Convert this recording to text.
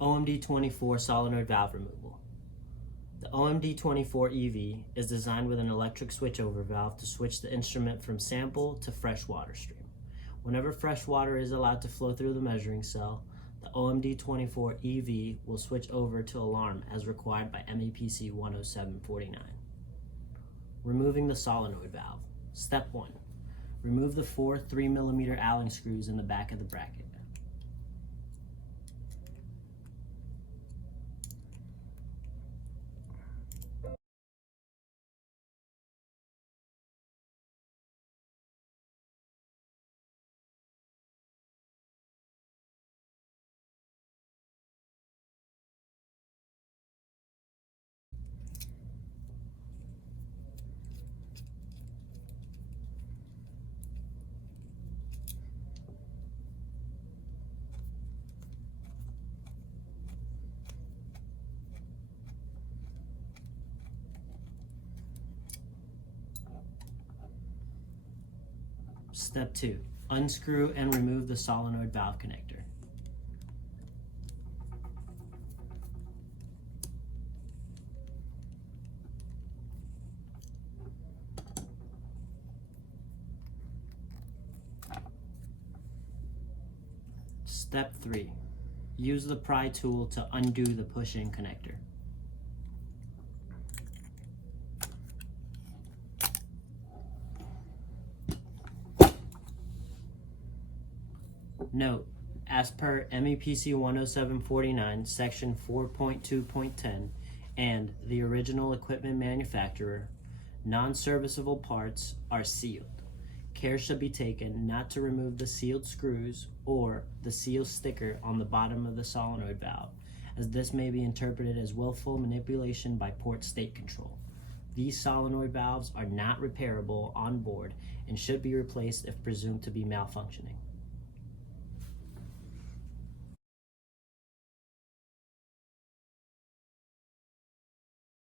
OMD24 solenoid valve removal. The OMD24 EV is designed with an electric switchover valve to switch the instrument from sample to fresh water stream. Whenever fresh water is allowed to flow through the measuring cell, the OMD24 EV will switch over to alarm as required by MEPC 10749. Removing the solenoid valve. Step 1. Remove the 4 3mm Allen screws in the back of the bracket. Step 2. Unscrew and remove the solenoid valve connector. Step 3. Use the pry tool to undo the push-in connector. Note, as per MEPC 10749, section 4.2.10, and the original equipment manufacturer, non-serviceable parts are sealed. Care should be taken not to remove the sealed screws or the seal sticker on the bottom of the solenoid valve, as this may be interpreted as willful manipulation by port state control. These solenoid valves are not repairable on board and should be replaced if presumed to be malfunctioning.